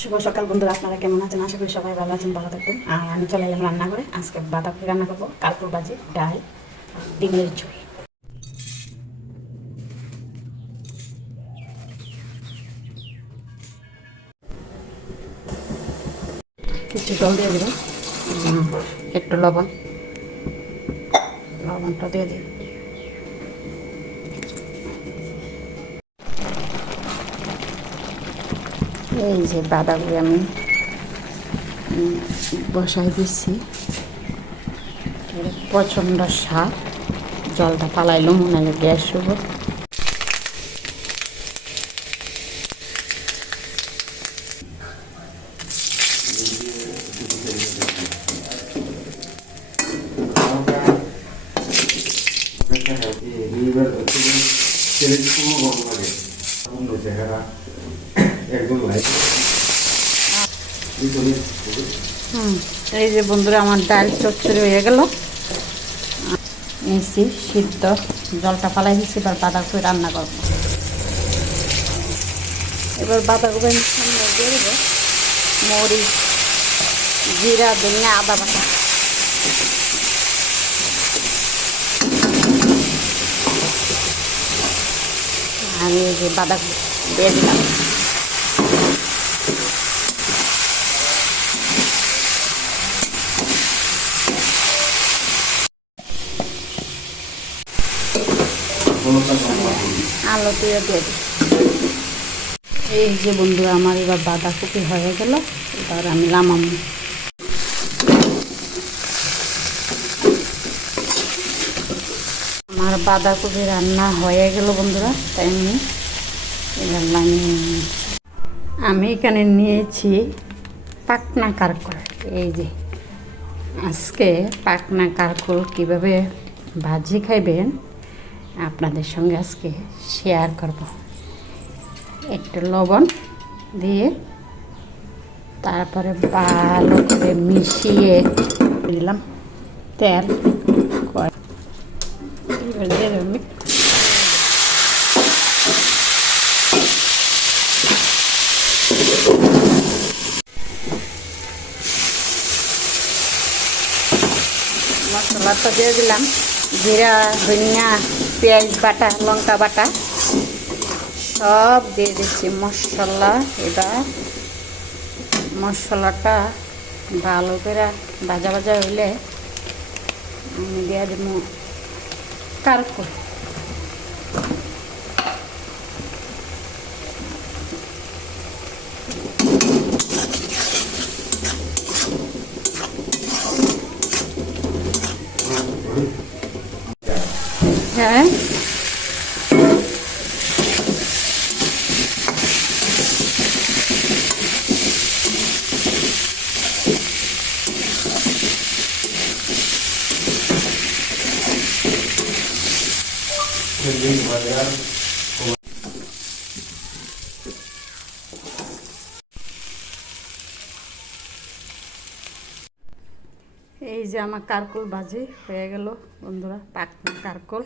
শুভ সকাল বন্ধুরা, আপনারা কেমন আছেন? আশা করি সবাই ভালো আছেন, ভালো থাকবেন। আর আমি চলে এলাম রান্না করে আজকে বাঁধাকপি রান্না করব, কালপুর ভাজি, ডাল, ডিমের ঝুড়ি। কিছু জল দিয়ে দেবো। একটু লবণ। লবণটা দিয়ে দিই। এই যে বাঁধাকপি আমি বসাই দিচ্ছি প্রচণ্ড স্বাদ জলটা পালাইলো মনে হয় গ্যাস হুম, এই যে বন্ধুরা, আমার ডাল চচ্চড়ি হয়ে গেল। নিয়েছি সিদ্ধ, জলটা পালাই দিচ্ছি এবার বাঁধাকপি রান্না করব। এবার বাঁধাকপি সামনে দিয়ে মরিচ, জিরা, ধনিয়া, আদা বাটা। আমি যে বাঁধাকপি দিয়ে দিলাম আলু দিয়ে দিয়ে এই যে বন্ধুরা, আমার এবার বাঁধাকপি হয়ে গেল। এবার আমি লামাম আমার বাঁধাকপি রান্না হয়ে গেল বন্ধুরা, তাই আমি নামিয়ে আমি এখানে নিয়েছি পাকনা কারকল। এই যে, আজকে পাকনা কারকল কীভাবে ভাজি খাইবেন আপনাদের সঙ্গে আজকে শেয়ার করব। একটু লবণ দিয়ে তারপরে ভালো করে মিশিয়ে দিলাম। তেল। এবার দিয়ে দিয়ে দিলাম। জিরা, ধনিয়া পেঁয়াজ বাটা, লঙ্কা বাটা, সব দিয়ে দিচ্ছি মশলা। এবার মশলাটা ভালো করে ভাজা ভাজা হইলে আমি দিয়ে দিব কারকুল হ্যাঁ এই যে আমার কারকল ভাজি হয়ে গেল বন্ধুরা পাক কারকুল।